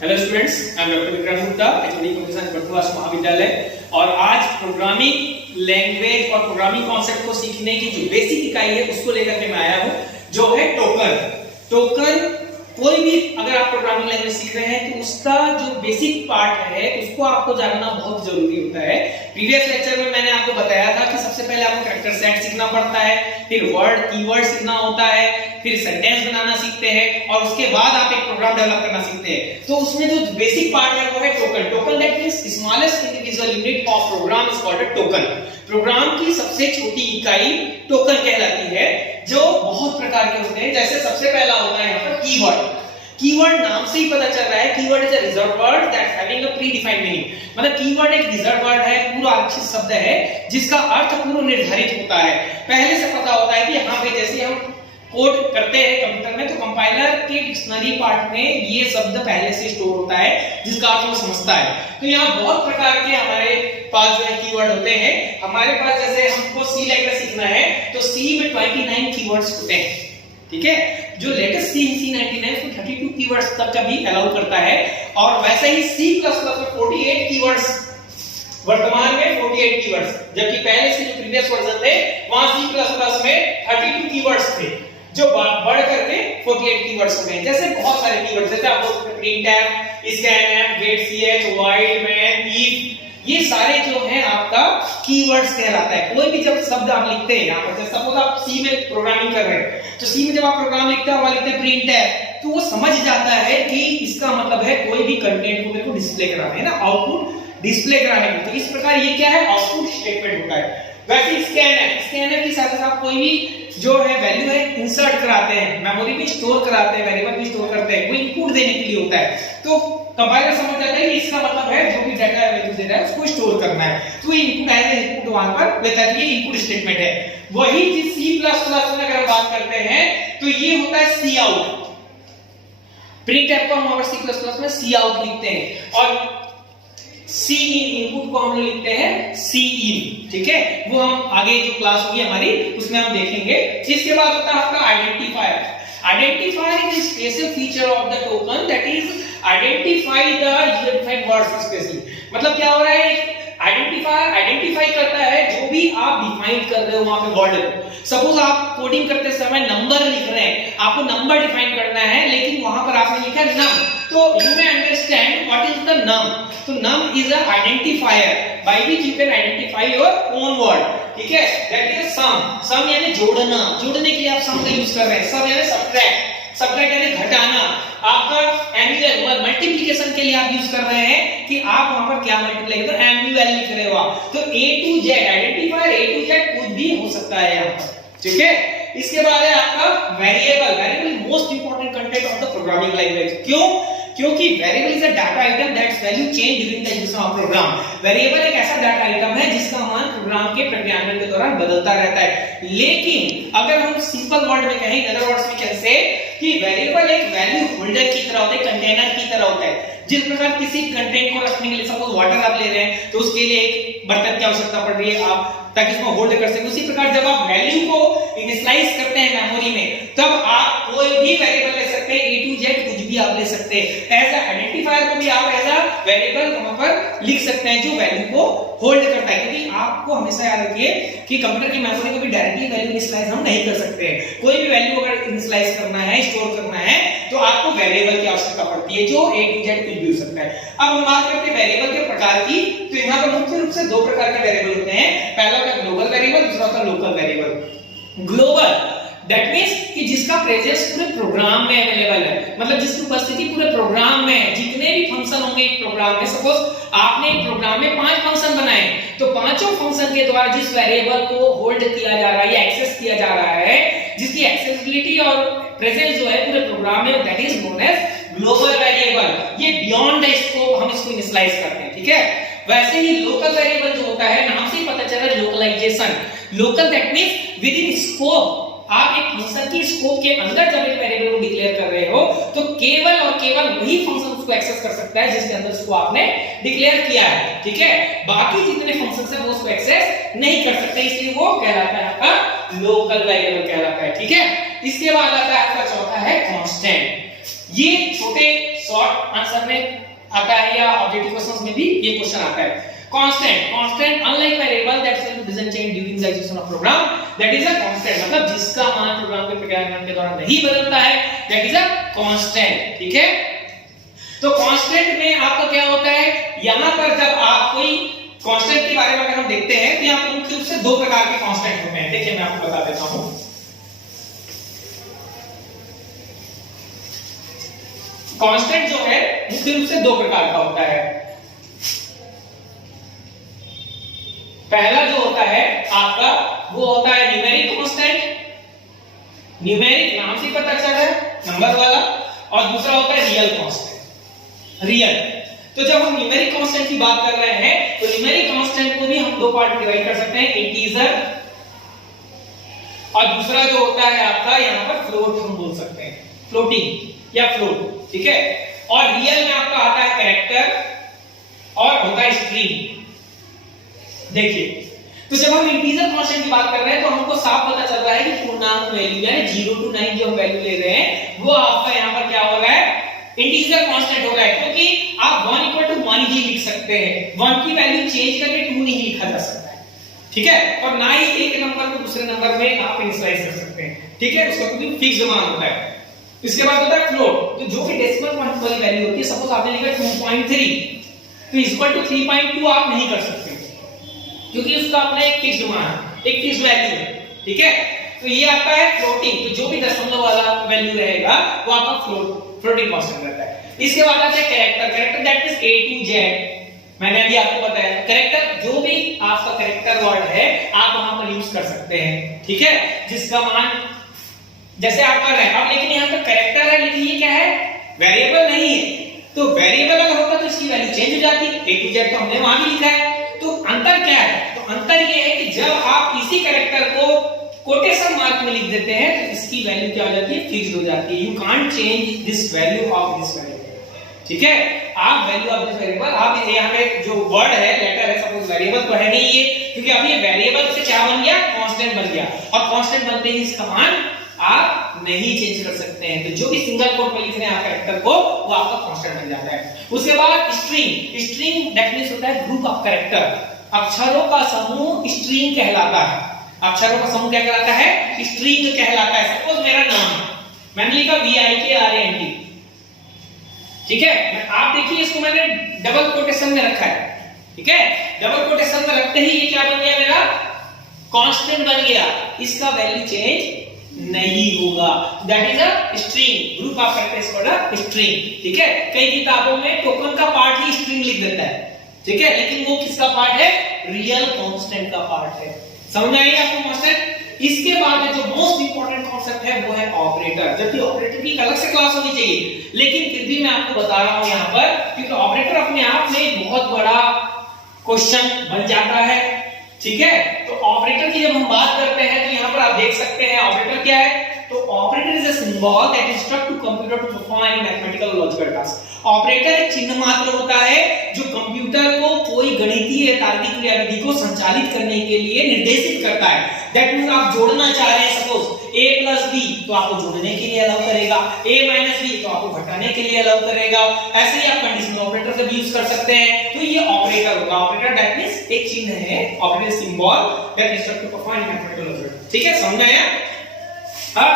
Hello students, I am doctor Vikram Gupta, HOD professor बटुआ महाविद्यालय। और आज प्रोग्रामिंग लैंग्वेज और प्रोग्रामिंग कॉन्सेप्ट को सीखने की जो बेसिक इकाई है उसको लेकर के मैं आया हूं, जो है टोकन। कोई भी अगर आप प्रोग्रामिंग लैंग्वेज सीख रहे हैं तो उसका जो बेसिक पार्ट है उसको आपको जानना बहुत जरूरी होता है। प्रीवियस लेक्चर में मैंने आपको बताया था कि सबसे पहले आपको कैरेक्टर सेट सीखना पड़ता है, फिर वर्ड कीवर्ड सीखना होता है, फिर सेंटेंस बनाना सीखते हैं और उसके बाद आप एक प्रोग्राम डेवलप करना सीखते हैं। तो उसमें जो बेसिक पार्ट है वो है token that means smallest individual unit of program is called a token. Program की सबसे छोटी इकाई टोकन कहलाती है, जो बहुत प्रकार के होते हैं। जैसे सबसे पहला होता है यहाँ पर कीवर्ड नाम से ही पता चल रहा है, keyword is a reserved word that having a pre defined meaning. मतलब कीवर्ड एक रिजर्व्ड वर्ड है, पूरा आरक्षित शब्द है जिसका अर्थ पूर्व निर्धारित होता है। पहले से पता होता है कि यहाँ पे जैसे हम कोड करते हैं कंप्यूटर में तो कंपाइलर के डिक्शनरी पार्ट में ये शब्द पहले से स्टोर होता है जिसका अर्थ वो समझता है। तो यहाँ बहुत प्रकार के हमारे पास जो है कीवर्ड होते हैं। हमारे पास जैसे हमको सी लैंग्वेज सीखना है तो सी में 29 कीवर्ड्स होते हैं, ठीक है। जो लेटेस्ट C99 को 32 कीवर्ड्स तक का भी अलाउ करता है। और वैसे ही C++ में 48 कीवर्ड्स, वर्तमान में 48 कीवर्ड्स, जबकि पहले से जो प्रीवियस वर्जन थे वहां C++ में 32 कीवर्ड्स थे, जो बढ़ करके 48 कीवर्ड्स हो गए। जैसे बहुत सारे कीवर्ड्स, जैसे आप बोल सकते हैं printf, scanf, getch, while, main, if, ये सारे जो हैं आपका कीवर्ड्स कहलाता है। कोई भी जब शब्द आप लिखते हैं यहाँ पर, जैसे सपोज आप सी में प्रोग्रामिंग कर रहे हैं तो सी में जब आप प्रोग्राम लिखते हैं वहां लिखते हैं printf, तो वो समझ जाता है कि इसका मतलब है कोई भी कंटेंट को मेरे को डिस्प्ले कराना है ना, आउटपुट डिस्प्ले कराने को। तो इस प्रकार ये क्या है, आउटपुट स्टेटमेंट होता है। वैसे स्कैनर के साथ साथ कोई भी जो है वैल्यू है इंसर्ट कराते हैं, मेमोरी में स्टोर कराते हैं, वेरिएबल में स्टोर करते हैं, कोई इनपुट देने के लिए होता है। तो कंपाइलर समझ जाता है कि इसका मतलब है जो भी डाटा है वैल्यू दे रहा है उसको स्टोर करना है, तो ये इनपुट एज इनपुट वहां पर लेता है, ये इनपुट स्टेटमेंट है। वही चीज C++ में अगर हम बात करते हैं तो ये होता है सी आउट। प्रिंटफ को हम C++ में सी आउट लिखते हैं और सी इनपुट को हम लिखते हैं सी इन, ठीक है। वो हम आगे जो क्लास होगी हमारी उसमें हम देखेंगे। इसके बाद होता है आपका identifier is special feature of the token that is identify the unified words specially. मतलब क्या हो रहा है, आइडेंटिफाई करता है जो भी आप डिफाइन कर रहे हो वहां पे वर्ड को। सपोज आप कोडिंग करते समय नंबर लिख रहे हैं, आपको नंबर डिफाइन करना है, लेकिन वहां पर आपने लिखा नम, तो you may understand what is the num. तो num is a identifier by which you can identify your own word, ठीक है। दैट इज सम यानी जोड़ने के लिए आप सम का यूज कर रहे हैं। सम यानी सब्ट्रैक्ट यानी घटाना। आपका एम्यूअल मल्टीप्लिकेशन के लिए आप यूज कर रहे हैं कि आप वहां पर क्या मल्टीप्लाई तो एम्यूअल लिख रहे हो आप। तो A to Z identifier, A to Z कुछ भी हो सकता है यहाँ पर, ठीक है। इसके बाद है आपका variable most important content of the programming language. क्योंकि variable is a data item that's value change during the use of program. Variable एक ऐसा डाटा आइटम है जिसका मान प्रोग्राम के क्रियान्वयन के दौरान बदलता रहता है। लेकिन अगर हम सिंपल वर्ड में कहें, other words we can say कि वेरिएबल एक वैल्यू होल्डर की तरह होता है, कंटेनर की तरह होता है। जिस प्रकार किसी कंटेंट को रखने के लिए, सपोज वाटर आप ले रहे हैं तो उसके लिए एक बर्तन की आवश्यकता पड़ रही है आप ताकि इसको होल्ड कर सकें। उसी प्रकार जब आप वैल्यू को इनिशियलाइज करते हैं मेमोरी में, तब आप कोई भी वेरिएबल ले सकते हैं, A to Z कुछ भी आप ले सकते हैं। एज अ आइडेंटिफायर को भी आप एज अ वेरिएबल वहां पर लिख सकते हैं जो वैल्यू को होल्ड करता है। क्योंकि आपको हमेशा याद रखिए कि कंप्यूटर की मेमोरी में भी डायरेक्टली वैल्यू इनिशियलाइज हम नहीं कर सकते हैं। कोई भी वैल्यू अगर इनिशियलाइज करना है, स्टोर करना है, तो आपको वेरिएबल की आवश्यकता पड़ती है जो A to Z कुछ भी हो सकता है। अब हम बात करते हैं वेरिएबल के प्रकार की। तो यहाँ पर मुख्य रूप से दो प्रकार के वेरिएबल होते हैं। पहला होता है ग्लोबल वेरिएबल, दूसरा होता है local variable. Global that means कि जिसका प्रेजेंस पूरे प्रोग्राम में अवेलेबल है, मतलब जिसकी उपस्थिति पूरे प्रोग्राम में है। जितने भी फंक्शन होंगे एक प्रोग्राम में, सपोज आपने एक प्रोग्राम में 5 फंक्शन बनाए, तो पांचों फंक्शन के द्वारा जिस वेरिएबल को होल्ड किया जा रहा है या एक्सेस किया जा रहा है, जिसकी एक्सेसिबिलिटी और प्रेजेंस जो है पूरे प्रोग्राम में, that is known as global variable. ये बियॉन्ड द स्कोप हम इसको इनिशियलाइज करते हैं, ठीक है। वैसे ही लोकल वेरिएबल जो होता है, नाम से ही पता चल रहा है localisation. Local that means within scope. आप एक फंक्शन की स्कोप के अंदर जब एक वेरिएबल को डिक्लेयर कर रहे हो तो केवल और केवल वही फंक्शन उसको एक्सेस कर सकता है जिसके अंदर उसको आपने डिक्लेयर किया है, ठीक है। बाकी जितने फंक्शंस हैं वो उसको एक्सेस नहीं कर सकते, इसलिए वो कहलाता है आपका लोकल वेरिएबल कहलाता है, ठीक है। इसके बाद आता है आपका चौथा है कांस्टेंट। ये छोटे शॉर्ट आंसर में आता है या ऑब्जेक्टिव क्वेश्चंस में भी ये क्वेश्चन आता है। Constant unlike variable that doesn't change during the execution of program, that is a constant, मतलब जिसका मान प्रोग्राम के क्रियान्वयन के दौरान नहीं बदलता है, दैट इज अ कांस्टेंट। ठीक है, तो कांस्टेंट में आपका क्या होता है, यहां पर जब आप कोई कांस्टेंट के बारे में अगर हम देखते हैं तो यहां पर मुख्य रूप से दो प्रकार के कांस्टेंट होते हैं। देखिए मैं आपको बता देता हूं। कांस्टेंट जो है मुख्य रूप से दो प्रकार का होता है। पहला जो होता है आपका वो होता है न्यूमेरिक कांस्टेंट, न्यूमेरिक नाम से पता चल रहा है नंबर वाला, और दूसरा होता है रियल कांस्टेंट, रियल। तो जब हम न्यूमेरिक कांस्टेंट की बात कर रहे हैं तो न्यूमेरिक कांस्टेंट को भी हम दो पार्ट में डिवाइड कर सकते हैं, इंटीजर और दूसरा जो होता है आपका यहां पर फ्लोट, हम बोल सकते हैं फ्लोटिंग या फ्लोट। ठीक है, और रियल में आपका आता है कैरेक्टर और होता है स्ट्रिंग। देखिए, तो जब हम इंटीजर कांस्टेंट की बात कर रहे हैं तो हमको साफ पता चल रहा है कि पूर्णांक वैल्यू यानी 0 to 9 जो हम वैल्यू ले रहे हैं वो आपका यहां पर क्या हो रहा है, इंटीजर कांस्टेंट हो रहा है, क्योंकि आप 1 ही लिख सकते हैं, 1 की वैल्यू चेंज करके 2 नहीं लिखा जा सकता है। ठीक है, और ना ही एक नंबर को दूसरे नंबर में आप इनिशियलाइज कर सकते हैं। ठीक है, उसका कोई फिक्स्ड मान होता है। इसके बाद होता है फ्लोट, तो जो भी डेसिमल पॉइंट वाली वैल्यू होती है, सपोज आपने लिखा 2.3 तो इक्वल टू 3.2 आप नहीं कर सकते क्योंकि उसका अपना एक फिक्स्ड मान है, एक फिक्स्ड वैल्यू है। ठीक है, तो ये आपका है फ्लोटिंग, तो जो भी दशमलव वाला वैल्यू रहेगा वो आपका फ्लोटिंग कांस्टेंट रहता है। इसके बाद आता है character that means A to Z। मैंने अभी आपको बताया कैरेक्टर, जो भी आपका कैरेक्टर वर्ड है आप वहां पर यूज कर सकते हैं। ठीक है, जिसका मान जैसे आप कर रहे हैं अब, लेकिन यहां पर कैरेक्टर है लेकिन ये क्या है, वेरिएबल नहीं है। तो वेरिएबल अगर होता तो इसकी वैल्यू चेंज हो जाती, A to Z तो हमने वहां भी लिखा है। तो अंतर क्या है, तो अंतर ये है कि जब आप इसी कैरेक्टर को कोटेशन मार्क में लिख देते हैं तो इसकी वैल्यू क्या हो जाती है, फिक्स्ड हो जाती है। You can't change this value of this variable. ठीक है, आप वैल्यू ऑफ दिस वेरिएबल, आप यहां पे जो वर्ड है लेटर है, सपोज वेरिएबल तो है नहीं ये, क्योंकि अब ये वेरिएबल से क्या बन गया, कांस्टेंट बन गया, और कांस्टेंट बनते ही इसका मान आप नहीं चेंज कर सकते हैं। तो जो भी सिंगल कोट में लिख रहे हैं आप कैरेक्टर को, वो आपका कांस्टेंट बन जाता है। उसके बाद स्ट्रिंग डेफिनेशन होता है ग्रुप ऑफ कैरेक्टर, अक्षरों का समूह स्ट्रिंग कहलाता है। अक्षरों का समूह क्या कहलाता है, स्ट्रिंग कहलाता है। सपोज मेरा नाम मैंने लिखा VIKRANT, ठीक है, आप देखिए इसको मैंने डबल कोटेशन में रखा है। ठीक है, डबल कोटेशन में रखते ही ये क्या बन गया, मेरा कांस्टेंट बन गया, इसका वैल्यू चेंज नहीं होगा। That is a string, group of characters called a string. ठीक है, कई किताबों में टोकन का पार्ट ही स्ट्रिंग लिख देता है। ठीक है, लेकिन वो किसका पार्ट है, रियल कांस्टेंट का पार्ट है। समझ आई आपको कांस्टेंट? इसके बाद जो मोस्ट इंपॉर्टेंट कॉन्सेप्ट है वो है ऑपरेटर। जबकि ऑपरेटर की अलग से क्लास होनी चाहिए, लेकिन फिर भी मैं आपको बता रहा हूं यहां पर, क्योंकि ऑपरेटर अपने आप में एक बहुत बड़ा क्वेश्चन बन जाता है। ठीक है, तो ऑपरेटर की जब हम बात करते हैं तो यहां पर आप देख सकते हैं ऑपरेटर क्या है। तो operator is a symbol that instruct to computer to perform any mathematical logical task. Operator एक चिन्ह मात्र होता है जो कंप्यूटर को कोई गणितीय तार्किक क्रियाविधि को संचालित करने के लिए निर्देशित करता है। दैट मींस आप जोड़ना चाह रहे हैं, सपोज a plus b तो आपको जोड़ने के लिए अलाउ करेगा, a minus b तो आपको घटाने के लिए अलाउ करेगा। ऐसे ही आप कंडीशनल ऑपरेटर का भी यूज कर सकते हैं। तो ये ऑपरेटर होगा। ऑपरेटर दैट मींस एक चिन्ह है, operator symbol that instruct to perform mathematical logic. ठीक है, समझ आया? अब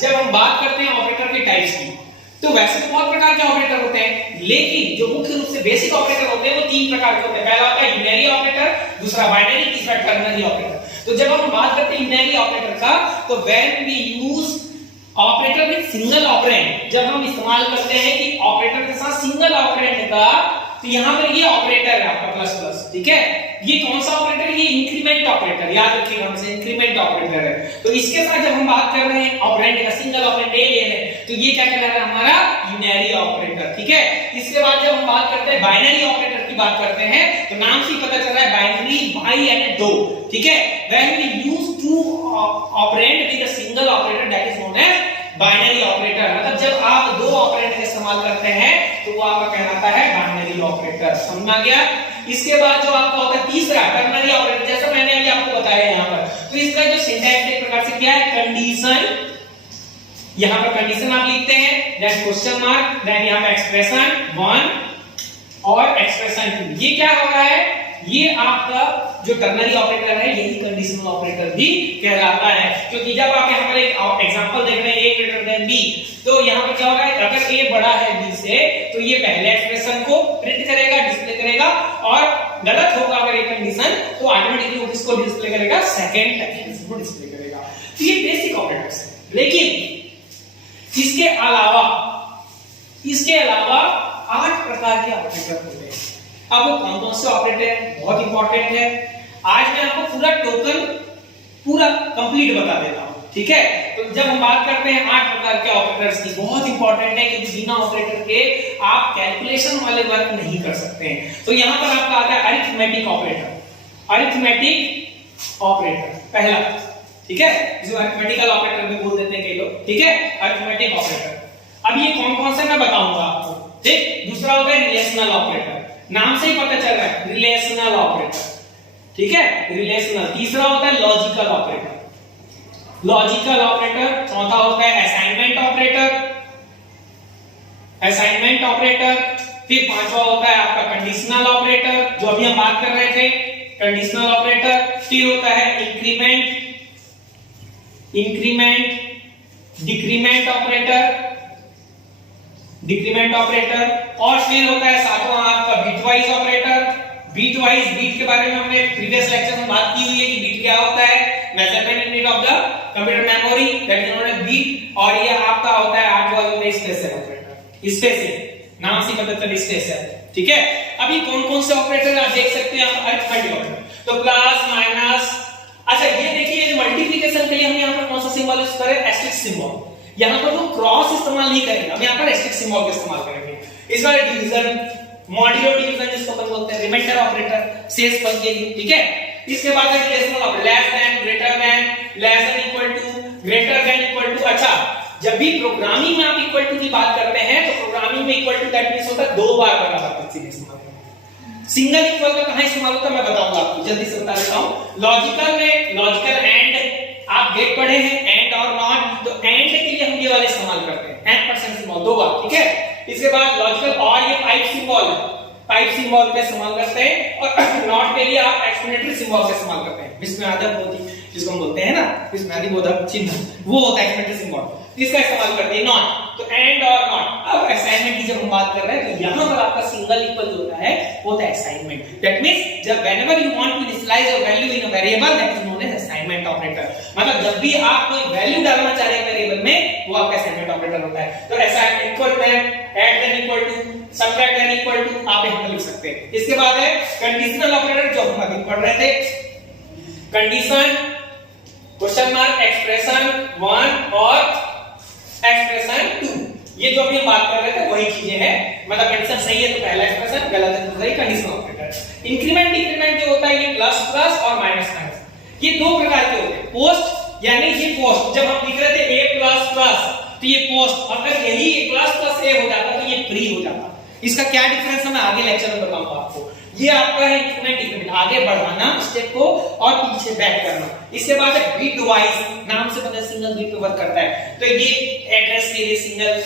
जब हम बात करते हैं ऑपरेटर के टाइप्स की, तो वैसे तो बहुत प्रकार के ऑपरेटर होते हैं, लेकिन जो मुख्य रूप से बेसिक ऑपरेटर होते हैं वो तीन प्रकार के होते हैं। पहला होता है यूनरी ऑपरेटर, दूसरा बाइनरी, तीसरा टर्नरी ऑपरेटर। तो जब हम बात करते हैं यूनरी ऑपरेटर का, तो when we use operator with single operand, जब हम इस्तेमाल करते हैं कि ऑपरेटर के साथ सिंगल ऑपरेंड का, तो यहां पर ये ऑपरेटर है आपका प्लस प्लस। ठीक है, ये कौन सा ऑपरेटर, ये इंक्रीमेंट ऑपरेटर, याद रखिएगा हमसे इंक्रीमेंट ऑपरेटर है। तो इसके साथ जब हम बात कर रहे हैं ऑपरेंड का, सिंगल ऑपरेंड ले रहे हैं, तो ये क्या कहला रहा है हमारा यूनरी ऑपरेटर। ठीक है, इसके बाद जब हम बात करते हैं बाइनरी ऑपरेटर की बात करते हैं, तो नाम से ही पता चल रहा है बाइनरी, बाई यानी दो। ठीक है, when we use two operand with a single operator that is known as binary operator. मतलब जब आप दो ऑपरेंड का इस्तेमाल करते हैं तो वो आपका कहलाता है बाइनरी ऑपरेटर। समझ आ गया? इसके बाद जो आपका होता है तीसरा टर्नरी ऑपरेटर, जैसा मैंने अभी आपको बताया यहां पर, तो इसका जो सिंटैक्स एक प्रकार से क्या है, कंडीशन यहाँ पर कंडीशन आप लिखते हैं, देन क्वेश्चन मार्क, देन यहाँ पे एक्सप्रेशन 1 और एक्सप्रेशन 2। ये क्या हो रहा है, ये आपका जो टर्नरी ऑपरेटर है यही कंडीशनल ऑपरेटर भी कहलाता है। क्योंकि जब आप यहाँ पर एक एग्जांपल देख रहे हैं a ग्रेटर देन b, तो यहाँ पर क्या होगा, अगर a बड़ा है b से तो ये पहले एक्सप्रेशन को प्रिंट करेगा, डिस्प्ले करेगा, और गलत होगा अगर ये कंडीशन तो ऑटोमेटिकली वो किसको डिस्प्ले करेगा, सेकंड एक्सप्रेशन को डिस्प्ले करेगा। तो ये बेसिक ऑपरेटर्स है। लेकिन इसके अलावा 8 प्रकार के ऑपरेटर होते हैं। अब वो कौन कौन से ऑपरेटर हैं, बहुत इंपॉर्टेंट है। आज मैं आपको पूरा टोकन पूरा कंप्लीट बता देता हूं, ठीक है। तो जब हम बात करते हैं 8 प्रकार के ऑपरेटर्स की, बहुत इंपॉर्टेंट है क्योंकि बिना ऑपरेटर के आप कैलकुलेशन वाले वर्क नहीं कर सकते हैं। तो यहां पर आपका आता है अरिथमेटिक ऑपरेटर। अरिथमेटिक ऑपरेटर पहला, ठीक है, जिसे अरिथमेटिकल ऑपरेटर भी बोल देते हैं कई लोग, ठीक है, अरिथमेटिक ऑपरेटर। अब ये कौन कौन से मैं बताऊंगा आपको, ठीक। दूसरा होगा रिलेशनल ऑपरेटर, नाम से ही पता चल रहा है रिलेशनल ऑपरेटर, ठीक है, रिलेशनल। तीसरा होता है लॉजिकल ऑपरेटर, लॉजिकल ऑपरेटर। चौथा होता है असाइनमेंट ऑपरेटर, असाइनमेंट ऑपरेटर। फिर पांचवा होता है आपका कंडीशनल ऑपरेटर, जो अभी हम बात कर रहे थे, कंडीशनल ऑपरेटर। फिर होता है increment, increment, decrement operator, decrement operator. और फिर होता है सातवां आपका बिटवाइज ऑपरेटर। बिटवाइज, बीट के बारे में हमने प्रीवियस लेक्चर में बात की हुई है कि बीट क्या होता है, measurement unit of the computer memory, that is known as bit. और ये आपका होता है 8वां जो है स्पेशल ऑपरेटर, स्पेशल नाम से पता चल स्पेशल, ठीक है। अभी कौन कौन से ऑपरेटर आप देख सकते हैं, अरिथमेटिक ऑपरेटर, तो प्लस माइनस। अच्छा ये देखिए मल्टीप्लिकेशन के लिए हम यहाँ पर कौन सा सिंबल यूज करें, एस्टेरिस्क सिंबल। यहाँ पर वो क्रॉस इस्तेमाल नहीं करेंगे, हम यहाँ पर एस्टेरिस्क सिंबल का इस्तेमाल करेंगे। इस बार डिवीजन, मॉड्यूलो डिवीजन जिसको अपन बोलते हैं, रिमाइंडर ऑपरेटर शेष पद के लिए, ठीक है। इसके बाद है relational operator, less than, greater than, less than equal to, greater than equal to. अच्छा जब भी प्रोग्रामिंग में आप इक्वल टू की बात करते हैं तो प्रोग्रामिंग में इक्वल टू दैट मींस होता है 2 बार बराबर का इस्तेमाल करना। सिंगल इक्वल का कहां इस्तेमाल होता है मैं बताऊंगा आपको, जल्दी से बता देता हूं। लॉजिकल में लॉजिकल एंड आप गेट पढ़े हैं, एंड और नॉट, तो एंड के लिए हम ये वाले इस्तेमाल करते हैं, एंड% सिंबल 2 बार, ठीक है। इसके बाद लॉजिकल और ये पाइप सिंबल है, पाइप सिंबल का इस्तेमाल करते हैं। और नॉट के लिए आप एक्सक्लेमेटरी सिंबल का इस्तेमाल करते हैं, विस्मयादिबोधक बोधि जिसको हम बोलते हैं ना, विस्मयादिबोधक चिन्ह, वो होता है एक्सक्लेमेटरी सिंबल, इसका इस्तेमाल करते हैं नॉट। तो एंड और नॉट। अब असाइनमेंट की जब हम बात कर रहे हैं तो यहां पर आपका सिंगल इक्वल होता है, वो होता है असाइनमेंट। दैट मींस जब whenever you want to initialise a value in a variable, that is known as assignment operator. मतलब जब भी आप कोई वैल्यू डालना चाह रहे हैं वेरिएबल में, वो आपका असाइनमेंट ऑपरेटर होता है। तो assign equal then, add then equal to, subtract then equal to, आप यहां पर लिख सकते हैं। इसके बाद है कंडीशनल ऑपरेटर, जो हम अभी पढ़ रहे थे, कंडीशन, क्वेश्चन मार्क, एक्सप्रेशन 1 और एक्सप्रेशन 2। ये जो अभी हम बात कर रहे थे वही चीजें हैं, मतलब कंडीशन सही है तो पहला एक्सप्रेशन, गलत है तो दूसरा कंडीशनल ऑपरेटर। इंक्रीमेंट डिक्रीमेंट जो होता है ये प्लस प्लस और माइनस माइनस, ये 2 प्रकार के होते हैं। पोस्ट यानी ये पोस्ट, जब हम लिख रहे थे a प्लस प्लस तो ये पोस्ट, अगर यही प्लस प्लस a हो जाता तो ये प्री हो जाता। इसका क्या डिफरेंस है मैं आगे लेक्चर में बताऊंगा आपको। ये आपका है इंक्रीमेंट डिक्रीमेंट, आगे बढ़ाना स्टेप को और पीछे बैक करना। इसके बाद है बिट वाइज, नाम से पता है सिंगल बिट पे वर्क करता है। तो ये एड्रेस के लिए सिंगल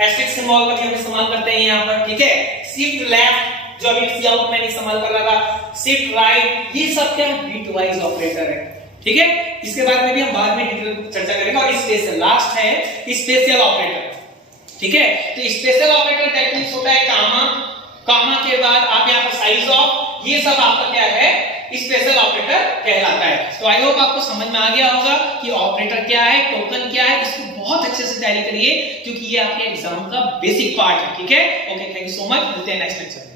एस्टेरिस्क सिंबल का भी हम इस्तेमाल करते हैं यहाँ पर, ठीक है। शिफ्ट लेफ्ट जो अभी सीआउट मैंने इस्तेमाल कर रहा था, शिफ्ट राइट, ये सब क्या बिट वाइज ऑपरेटर है, ठीक है। इसके बारे में भी हम बाद में डिटेल चर्चा करेंगे। और स्पेशल लास्ट है स्पेशल ऑपरेटर, ठीक है। तो स्पेशल ऑपरेटर दैट मींस होता है कामा, कामा के बाद आप यहाँ पर साइज ऑफ, ये सब आपका क्या है, स्पेशल ऑपरेटर कहलाता है। तो आई होप आपको समझ में आ गया होगा कि ऑपरेटर क्या है, टोकन क्या है। इसको बहुत अच्छे से तैयारी करिए क्योंकि ये आपके एग्जाम का बेसिक पार्ट है, ठीक है। Okay, thank you so much, मिलते हैं नेक्स्ट लेक्चर।